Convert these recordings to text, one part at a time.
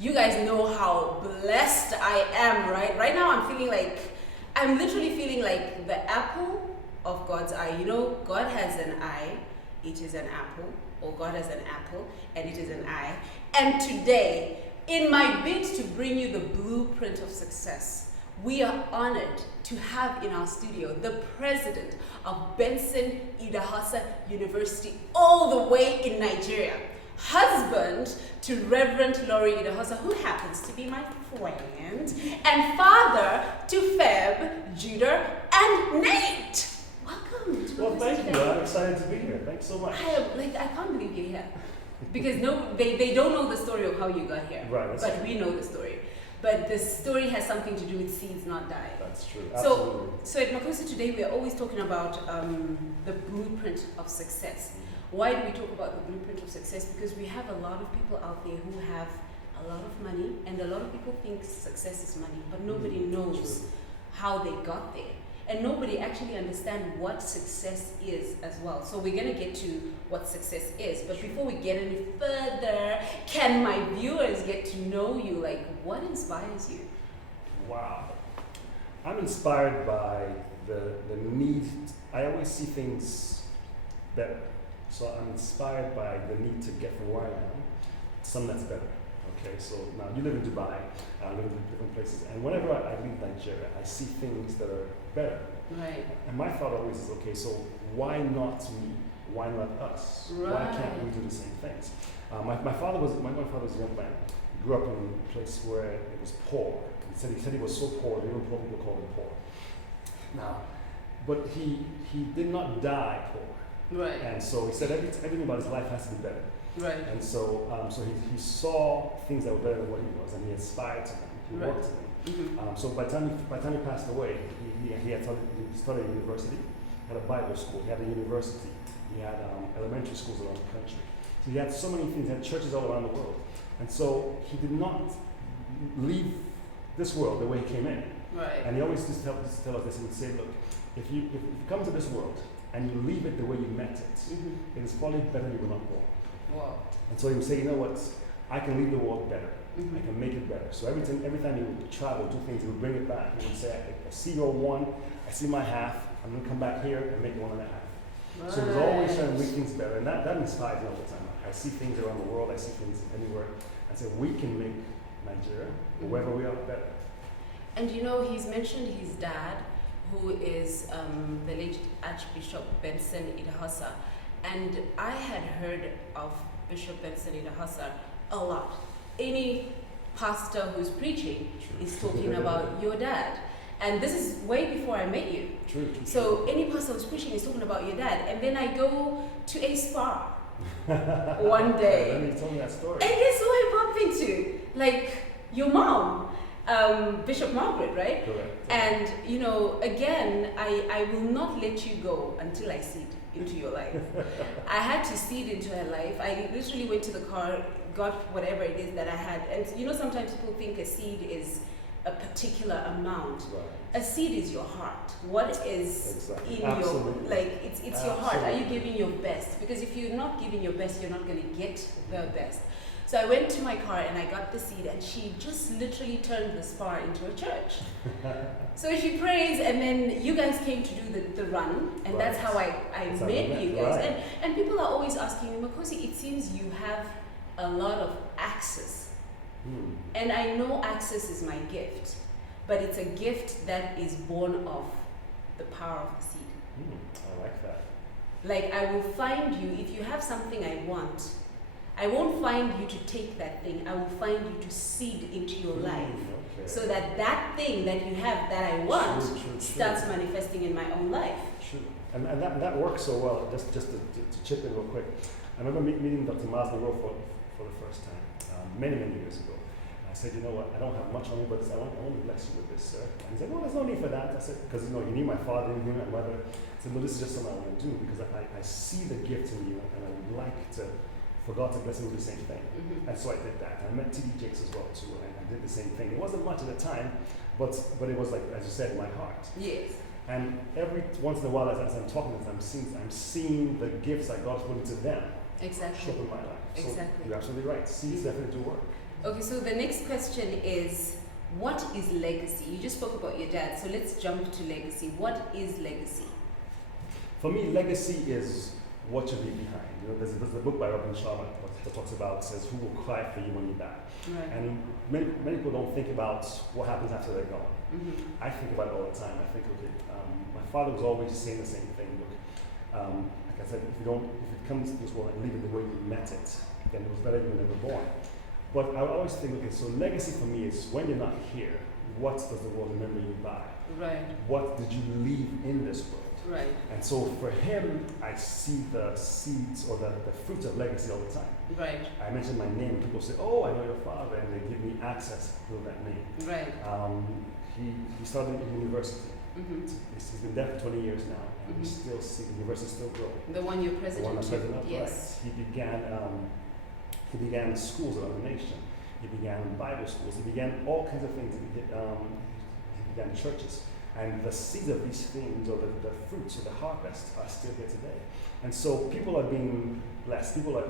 You guys know how blessed I am, right? Right now I'm literally feeling like the apple of God's eye. You know, God has an eye, it is an apple, or God has an apple, and it is an eye. And today, in my bid to bring you the blueprint of success, we are honored to have in our studio the president of Benson Idahosa University, all the way in Nigeria, husband to Reverend Lori Idahosa, who happens to be my friend, and father to FEB, Judah, and Nate. Welcome. Well, thank you. I'm excited to be here. Thanks so much. I can't believe you're here. Because they don't know the story of how you got here. Right. But we know the story. But the story has something to do with seeds not dying. That's true. Absolutely. So at Makosi today, we are always talking about the blueprint of success. Why do we talk about the blueprint of success? Because we have a lot of people out there who have a lot of money, and a lot of people think success is money, but nobody knows how they got there. And nobody actually understands what success is as well. So we're going to get to what success is. But before we get any further, can my viewers get to know you? Like, what inspires you? Wow. I'm inspired by the need. I always see things better. So I'm inspired by the need to get from where I am to something that's better. Okay, so now you live in Dubai, I live in different places, and whenever I leave Nigeria, I see things that are better. Right. And my thought always is, okay, so why not me? Why not us? Right. Why can't we do the same things? My father was a young man. He grew up in a place where it was poor. He said he was so poor, even poor people called him poor. Now, but he did not die poor. Right. And so he said everything about his life has to be better. Right. And so, he saw things that were better than what he was, and he aspired to them. He worked to them. Mm-hmm. So by the time he passed away, he studied at university, had a Bible school, he had a university, he had elementary schools around the country. So he had so many things, he had churches all around the world. And so he did not leave this world the way he came in. Right. And he always just tell us this, and he'd say, look, if you come to this world and you leave it the way you met it, it is probably better you were not born. Wow. And so he would say, you know what, I can leave the world better. Mm-hmm. I can make it better. So every time he would travel, do things, he would bring it back. He would say, I see your one, I see my half, I'm going to come back here and make 1.5. Right. So he was always trying to make things better, and that inspires me all the time. I see things around the world, I see things anywhere, and say, we can make Nigeria, or wherever we are, better. And you know, he's mentioned his dad, who is the late Archbishop Benson Idahosa. And I had heard of Bishop Benson Idahosa a lot. Any pastor who's preaching is talking about your dad. And this is way before I met you. True. So any pastor who's preaching is talking about your dad. And then I go to a spa one day. Then you told me that story. And guess who I bumped into? Like, your mom. Bishop Margaret, right? Correct. And, you know, again, I will not let you go until I see it into your life. I had to seed into her life. I literally went to the car, got whatever it is that I had. And, you know, sometimes people think a seed is a particular amount. Right. A seed is your heart. What is in Absolutely. your, like, it's your heart. Are you giving your best? Because if you're not giving your best, you're not going to get the best. So I went to my car and I got the seed, and she just literally turned the spa into a church. So she prays, and then you guys came to do the run, and that's how I met you guys. Right. And people are always asking me, Makosi, it seems you have a lot of access. And I know access is my gift, but it's a gift that is born of the power of the seed. I like that. Like, I will find you, if you have something I want, I won't find you to take that thing. I will find you to seed into your life. Okay. So that thing that you have that I want starts manifesting in my own life. True. And that works so well. Just to chip in real quick. I remember meeting Dr. Miles Monroe for the first time, many years ago. I said, you know what, I don't have much on me, but I want to bless you with this, sir. And he said, no, there's no need for that. I said, because you need my father, you need my mother. I said, no, this is just something I want to do because I see the gift in you, and I would like for God to bless me with the same thing. And so I did that. And I met T.D. Jakes as well too, and I did the same thing. It wasn't much at the time, but it was like, as you said, my heart. Yes. And every once in a while, as I'm talking to them, I'm seeing the gifts that God's put into them. Exactly. Show up in my life. So exactly. you're absolutely right. Seeds definitely do work. Okay, so the next question is, what is legacy? You just spoke about your dad, so let's jump to legacy. What is legacy? For me, legacy is what you leave behind. You know, there's a book by Robin Sharma that talks about, says, who will cry for you when you die? Right. And many people don't think about what happens after they're gone. Mm-hmm. I think about it all the time. I think, okay, my father was always saying the same thing. Look, like I said, if it comes to this world and leave it the way you met it, then it was better you were never born. But I always think, okay, so legacy for me is when you're not here, what does the world remember you by? Right. What did you leave in this world? Right. And so for him, I see the seeds or the fruits of legacy all the time. Right. I mention my name, people say, oh, I know your father, and they give me access to that name. Right. He started in university. Mm-hmm. He's been there for 20 years now, and we Mm-hmm. still see the university still growing. The one you're president The one I'm to. president of, Yes. right. He began schools around the nation. He began Bible schools. He began all kinds of things. He began churches. And the seeds of these things, or the fruits or the harvest, are still here today. And so people are being blessed. People are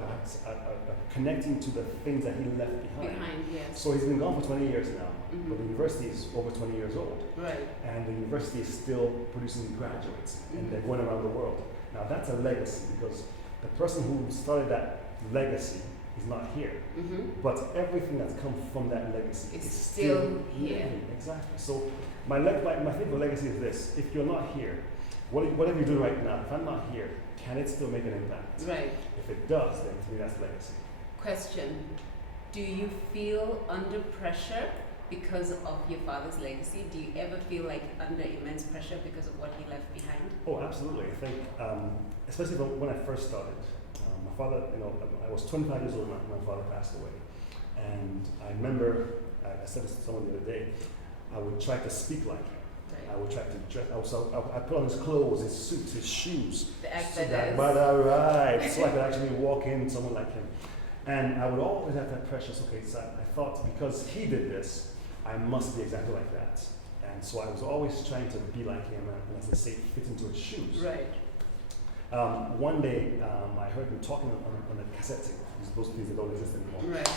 connecting to the things that he left behind. Yes. So he's been gone for 20 years now, Mm-hmm. but the university is over 20 years old. Right. And the university is still producing graduates, and Mm-hmm. they're going around the world. Now that's a legacy, because the person who started that legacy is not here. Mm-hmm. But everything that's come from that legacy It's is still here. living. Exactly. So my thing for legacy is this: if you're not here, whatever you're doing right now, if I'm not here, can it still make an impact? Right. If it does, then to me that's legacy. Question: do you feel under pressure because of your father's legacy? Do you ever feel like under immense pressure because of what he left behind? Oh, absolutely. I think, especially when I first started, my father, I was 25 years old when my father passed away. And I remember, I said this to someone the other day, I would try to speak like him. Right. I would try to dress, I put on his clothes, his suits, his shoes. The act so that but right, so I could actually walk in someone like him. And I would always have that pressure. Okay, so I thought, because he did this, I must be exactly like that. And so I was always trying to be like him, and as they say, fit into his shoes. Right. One day, I heard him talking on a cassette tape. Those things that don't exist anymore. Right.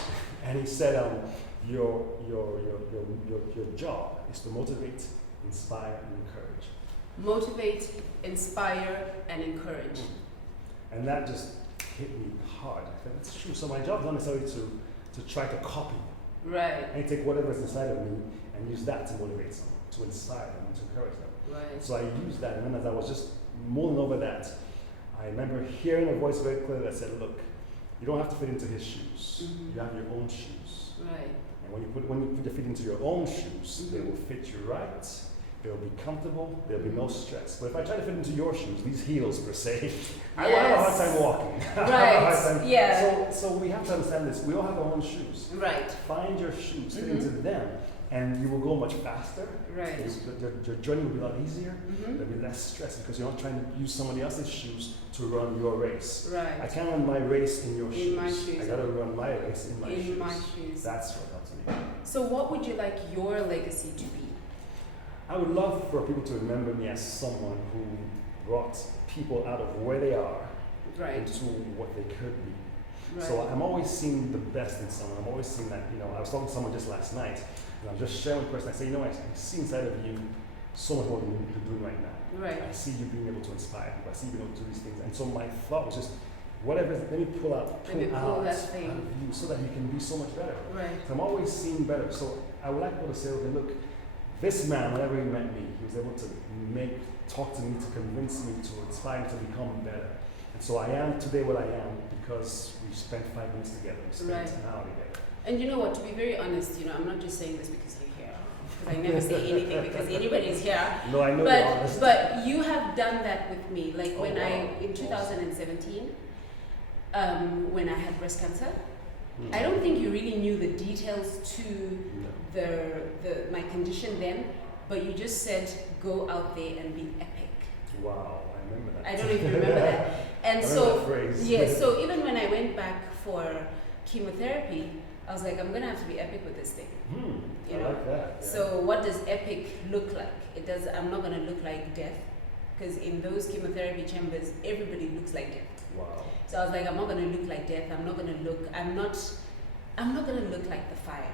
And he said, your job is to motivate, inspire, and encourage. Motivate, inspire, and encourage. And that just hit me hard. I said, that's true. So my job is not necessarily to try to copy. Right. I take whatever is inside of me and use that to motivate someone, to inspire them, to encourage them. Right. So I used that, and then as I was just mulling over that, I remember hearing a voice very clearly that said, look, you don't have to fit into his shoes. Mm-hmm. You have your own shoes. Right. And when you put your feet into your own shoes, they Mm-hmm. will fit you right. They'll be comfortable. There'll be no stress. But if I try to fit into your shoes, these heels per se, I will have a hard time walking. Right. Yeah. So we have to understand this. We all have our own shoes. Right. Find your shoes, fit Mm-hmm. into them, and you will go much faster. Right. Your journey will be a lot easier. Mm-hmm. There'll be less stress because you're not trying to use somebody else's shoes to run your race. Right. I can't run my race in your shoes. In my shoes. I gotta run my race in my shoes. In my shoes. That's what helps me. So what would you like your legacy to be? I would love for people to remember me as someone who brought people out of where they are Right. into what they could be. Right. So I'm always seeing the best in someone. I'm always seeing that, I was talking to someone just last night, and I was just sharing with the person. I say, I see inside of you so much more than you're doing right now. Right. I see you being able to inspire people. I see you being able to do these things. And so my thought was just, whatever, let me pull out Let me pull out that thing. of you so that you can be so much better. Right. So I'm always seeing better. So I would like people to say, okay, look, this man, whenever he met me, he was able to talk to me, to convince me, to inspire me to become better. And so I am today what I am because we spent 5 minutes together. We spent Right. an hour together. And you know what, to be very honest, I'm not just saying this because you're here. Because I never say anything because anybody's here. No, I know you're honest. But you have done that with me. Like when wow. in 2017, when I had breast cancer, Hmm. I don't think you really knew the details to No. my condition then, but you just said go out there and be epic. Wow, I remember that. I don't even remember that. And I remember so that phrase. yeah, so even when I went back for chemotherapy, I was like, I'm gonna have to be epic with this thing. I like that. Yeah. So what does epic look like? I'm not gonna look like death, because in those chemotherapy chambers, everybody looks like death. Wow. So I was like, I'm not gonna look like death. I'm not I'm not gonna look like the fire,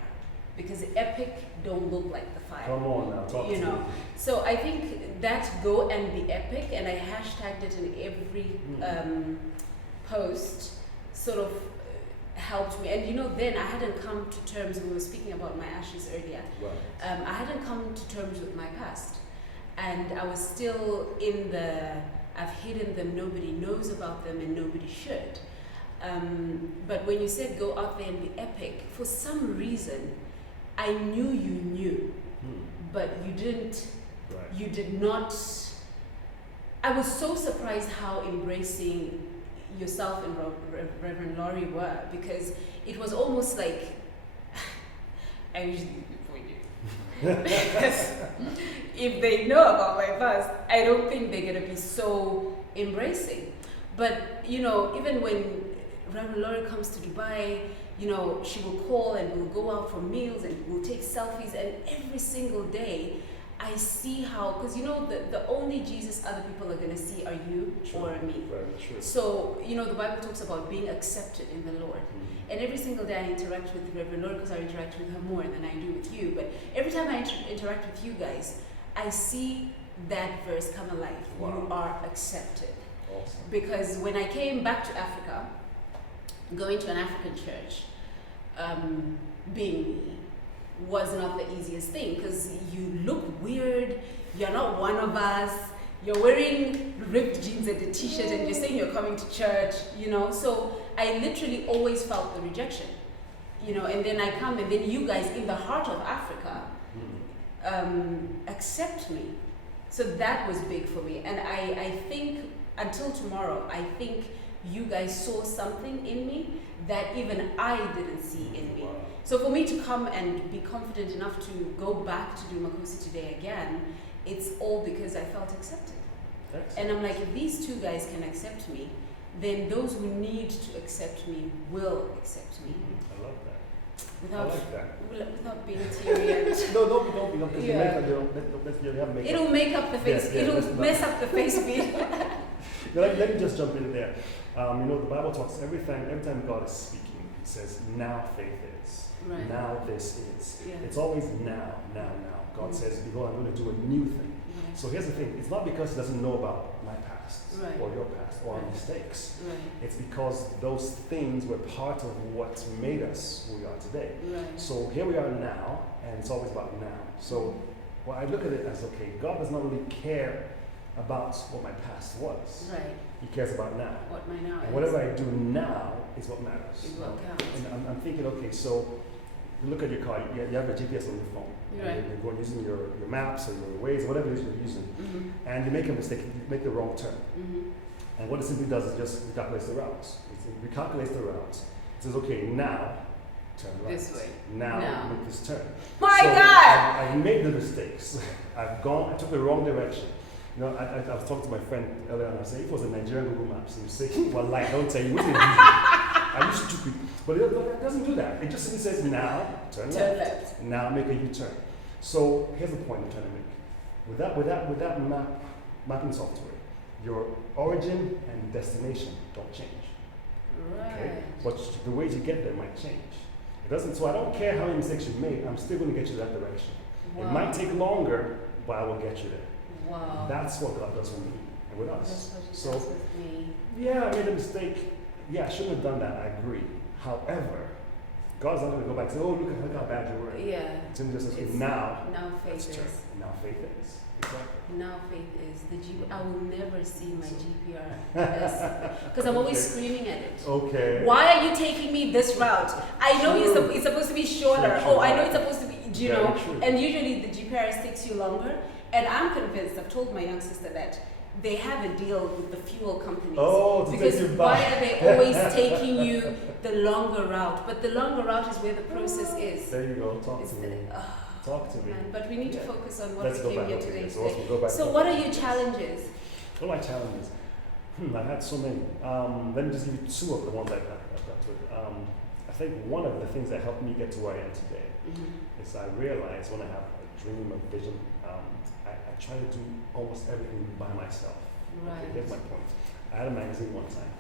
because epic don't look like the fire. Come on now, talk to me. So I think that go and be epic, and I hashtagged it in every post, sort of helped me. And then I hadn't come to terms, we were speaking about my ashes earlier, Right. I hadn't come to terms with my past, and I was still in I've hidden them, nobody knows about them, and nobody should. But when you said go out there and be epic, for some reason, I knew you knew, but you didn't, Right. you did not. I was so surprised how embracing yourself and Reverend Laurie were, because it was almost like, I usually before you. Because if they know about my past, I don't think they're gonna be so embracing. But even when Reverend Laurie comes to Dubai, she will call and we'll go out for meals and we'll take selfies, and every single day I see how, because the only Jesus other people are going to see are you or me. Very true. So, the Bible talks about being accepted in the Lord. Mm-hmm. And every single day I interact with Reverend Laurie, because I interact with her more than I do with you. But every time I interact with you guys, I see that verse come alive. Wow. You are accepted. Awesome. Because when I came back to Africa, going to an African church, being me, was not the easiest thing, because you look weird, you're not one of us, you're wearing ripped jeans and a t-shirt, and you're saying you're coming to church, so I literally always felt the rejection, and then I come, and then you guys in the heart of Africa accept me. So that was big for me, and I think until tomorrow, I think you guys saw something in me that even I didn't see in me. Wow. So for me to come and be confident enough to go back to do Makosi today again, it's all because I felt accepted. Excellent. And I'm like, if these two guys can accept me, then those who need to accept me will accept me. I love that. Without, I like that. without being teary-eyed. No, don't be, because Yeah. you have makeup. It'll make up the face. Yes, It'll mess up the face beat. Let me just jump in there. The Bible talks every time God is speaking, He says, "Now faith is." Right. Now this is. Yeah. It's always now. God says, "Behold, I'm going to do a new thing." Right. So here's the thing: it's not because He doesn't know about my past Right. or your past or our Right. mistakes. Right. It's because those things were part of what made us who we are today. Right. So here we are now, and it's always about now. So I look at it as, okay, God does not really care about what my past was. Right. He cares about now. What my now And is. whatever I do now is what matters. Is what counts. And I'm thinking, okay, so you look at your car, you have a GPS on your phone. Right. You're going using your maps or your Waze, whatever it is you're using, and you make a mistake, you make the wrong turn. And what it simply does is just recalculates the route. It recalculates the route. It says, okay, now turn right. This way. Now Now. make this turn. My So God! I've made the mistakes. I took the wrong direction. I was talking to my friend earlier and I said, if it was a Nigerian Google Maps, he would say, well, like, don't tell you, what did it do? Are you stupid? But it doesn't do that. It just simply says, now turn left. Now make a U-turn. So here's the point I'm trying to make. With that mapping software, your origin and destination don't change. Right. Okay? But the way you get there might change. It doesn't. So I don't care how many mistakes you made. I'm still going to get you that direction. Wow. It might take longer, but I will get you there. Wow. That's what God does for me and with us. That's what He So does with me. yeah, I made a mistake. Yeah, I shouldn't have done that. I agree. However, God's not going to go back and say, "Oh, look how bad you were." Yeah. Tim just says, It's- "Now, Now let's faith turn. is. Now faith is." Exactly. Now faith is the I will never see my GPR because I'm always screaming at it. Okay. Why are you taking me this route? I know it's supposed to be shorter. True. Oh, I know it's supposed to be, Very true. And usually the GPRS takes you longer. And I'm convinced, I've told my young sister that they have a deal with the fuel companies. Oh, to because take you why back. are they always taking you the longer route? But the longer route is where the process is. There you go. Talk It's to me. Talk to me. Man, but we need to Yeah. focus on what Let's we go came back. here Okay, today. so let's go back. So what are your challenges? What are my challenges? I've had so many. Let me just give you two of the ones I've got with. I think one of the things that helped me get to where I am today is I realized when I have a dream, a vision, I try to do almost everything by myself. Right. Okay, here's my point. I had a magazine one time,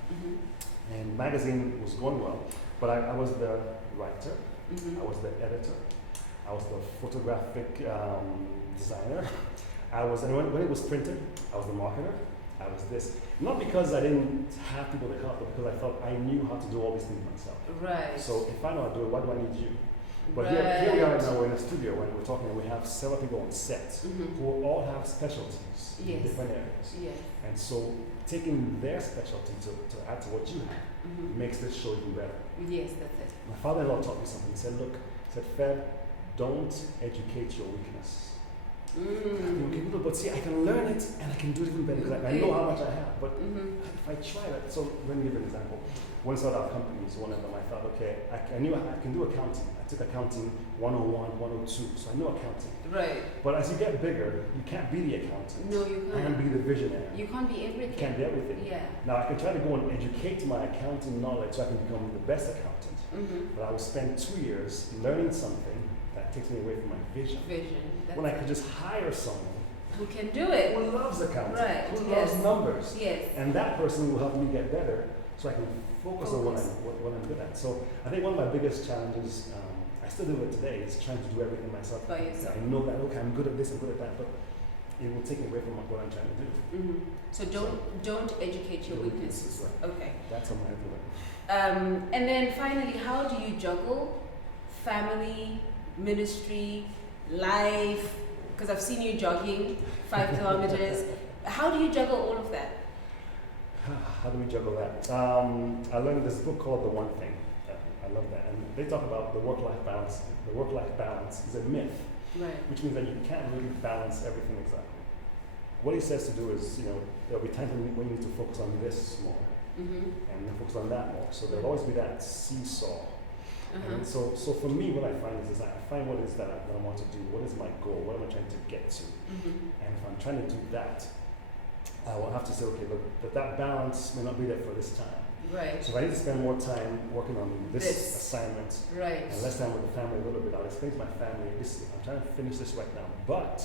And magazine was going well, but I was the writer, I was the editor, I was the photographic designer. And when it was printed, I was the marketer. I was this. Not because I didn't have people to help, but because I felt I knew how to do all these things myself. Right. So if I know how to do it, why do I need you? But here we are now, we're in a studio, when we're talking, and we have several people on set who all have specialties in different areas. Yes. And so taking their specialty to add to what you have makes this show even better. Yes, that's it. My father-in-law taught me something. He said, look, FEB, don't educate your weakness. Okay, but see, I can learn it and I can do it even better because I know how much I have. But if I try that, so let me give an example. One of our companies, one of them, I thought, okay, I knew I can do accounting. I took accounting 101, 102, so I know accounting. Right. But as you get bigger, you can't be the accountant. No, you can't. You can't be the visionary. You can't be everything. You can't be everything. Yeah. Now, I can try to go and educate my accounting knowledge so I can become the best accountant. But I will spend 2 years learning something that takes me away from my vision. When I could just hire someone who can do it, who loves accounting, right. who loves numbers, yes. and that person will help me get better so I can focus on what I'm good at. So I think one of my biggest challenges, I still do it today, is trying to do everything myself. By yourself. I know that, okay, I'm good at this, I'm good at that, but it will take me away from what I'm trying to do. So don't educate your weaknesses. Right. Okay. That's on my doing. And then finally, how do you juggle family, ministry, life? Because I've seen you jogging 5 kilometers. How do you juggle all of that? How do we juggle that? I learned this book called The One Thing. I love that. And they talk about the work-life balance. The work-life balance is a myth, right. Which means that you can't really balance everything exactly. What he says to do is, there'll be times when you need to focus on this more, and then focus on that more. So there'll always be that seesaw. And so for me, what I find is I find what is that I want to do. What is my goal? What am I trying to get to? And if I'm trying to do that, I will have to say, okay, look, that balance may not be there for this time. Right. So if I need to spend more time working on this assignment, right. and less time with the family a little bit, I'll explain to my family, I'm trying to finish this right now, but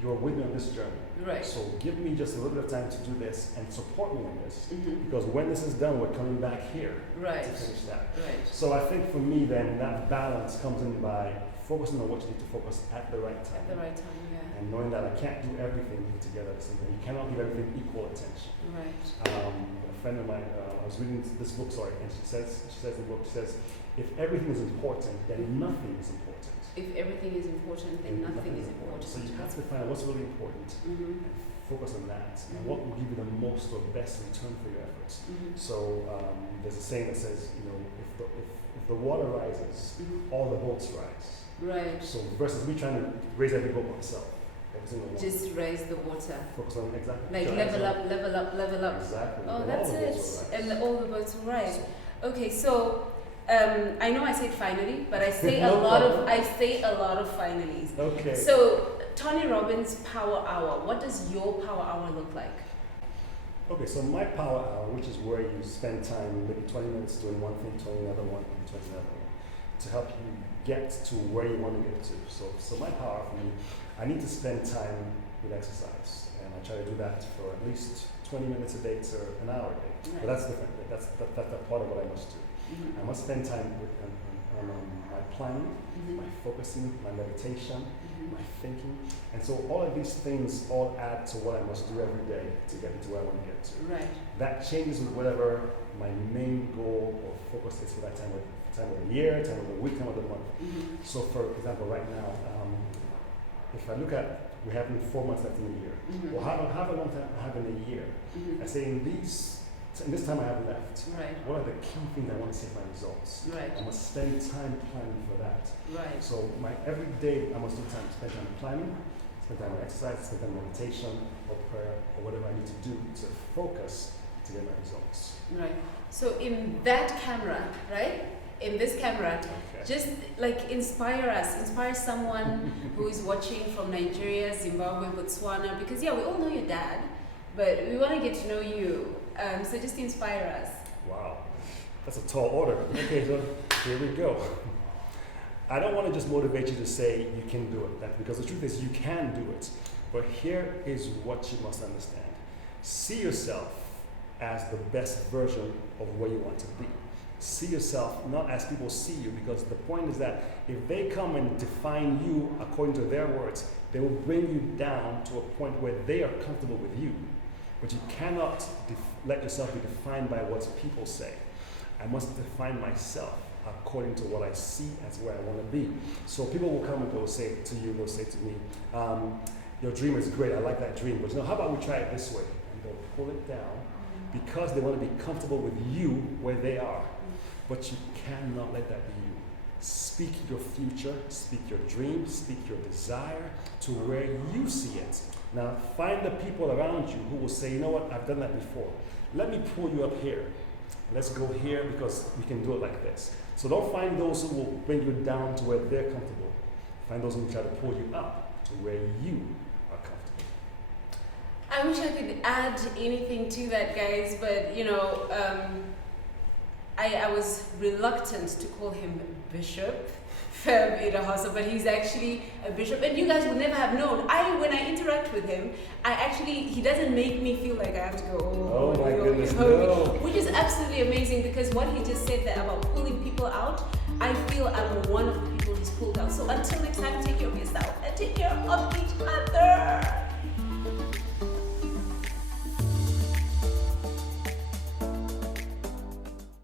you're with me on this journey. Right. So give me just a little bit of time to do this and support me on this, because when this is done, we're coming back here to finish that. Right. So I think for me then, that balance comes in by focusing on what you need to focus at the right time. At the right time, yeah. And knowing that I can't do everything together at the same time. You cannot give everything equal attention. Right. A friend of mine, I was reading this book, and she says in the book, if everything is important, then nothing is important. If everything is important, then nothing is important. So you have to find out what's really important and focus on that, and what will give you the most or best return for your efforts. So there's a saying that says, if the water rises, all the boats rise. Right. So versus me trying to raise every boat myself. Every single one. Just raise the water. Focus on exactly. Like level up, level up, level up. Exactly. Oh, and that's it. And all the boats will rise. Okay, so I know I said finally, but I say a lot of finallys. Okay. So Tony Robbins' Power Hour. What does your Power Hour look like? Okay, so my Power Hour, which is where you spend time, maybe 20 minutes doing one thing, 20 another one, maybe 20 another one, to help you get to where you want to get to. So my Power Hour for me, I need to spend time with exercise, and I try to do that for at least 20 minutes a day to an hour a day. Right. But that's different. That's part of what I must do. I must spend time with on my planning, my focusing, my meditation, my thinking, and so all of these things all add to what I must do every day to get to where I want to get to. Right. That changes with whatever my main goal or focus is for that time of the year, time of the week, time of the month. So for example, right now, if I look at, we're having 4 months left in the year. Well, how long time I have in a year? I say in this time I have left, what are the key things I want to see my results? I must spend time planning for that. So every day I must spend time planning, spend time on exercise, spend time on meditation or prayer or whatever I need to do to focus to get my results. Right. So in that camera, in this camera, just like inspire someone who is watching from Nigeria, Zimbabwe, Botswana, because we all know your dad, but we want to get to know you. So just inspire us. Wow, that's a tall order. Okay, so here we go. I don't want to just motivate you to say you can do it, because the truth is you can do it. But here is what you must understand. See yourself as the best version of where you want to be. See yourself not as people see you, because the point is that if they come and define you according to their words, they will bring you down to a point where they are comfortable with you. But you cannot let yourself be defined by what people say. I must define myself according to what I see as where I want to be. So people will come and they'll say to you, they'll say to me, your dream is great, I like that dream, but how about we try it this way? And they'll pull it down because they want to be comfortable with you where they are. But you cannot let that be you. Speak your future, speak your dream, speak your desire to where you see it. Now find the people around you who will say, you know what, I've done that before. Let me pull you up here. Let's go here because we can do it like this. So don't find those who will bring you down to where they're comfortable. Find those who will try to pull you up to where you are comfortable. I wish I could add anything to that, guys, but I was reluctant to call him Bishop FEB Idahosa, but he's actually a bishop, and you guys would never have known. When I interact with him, he doesn't make me feel like I have to go, oh my goodness, no. Which is absolutely amazing, because what he just said there about pulling people out, I feel I'm one of the people he's pulled out. So until next time, take care of yourself and take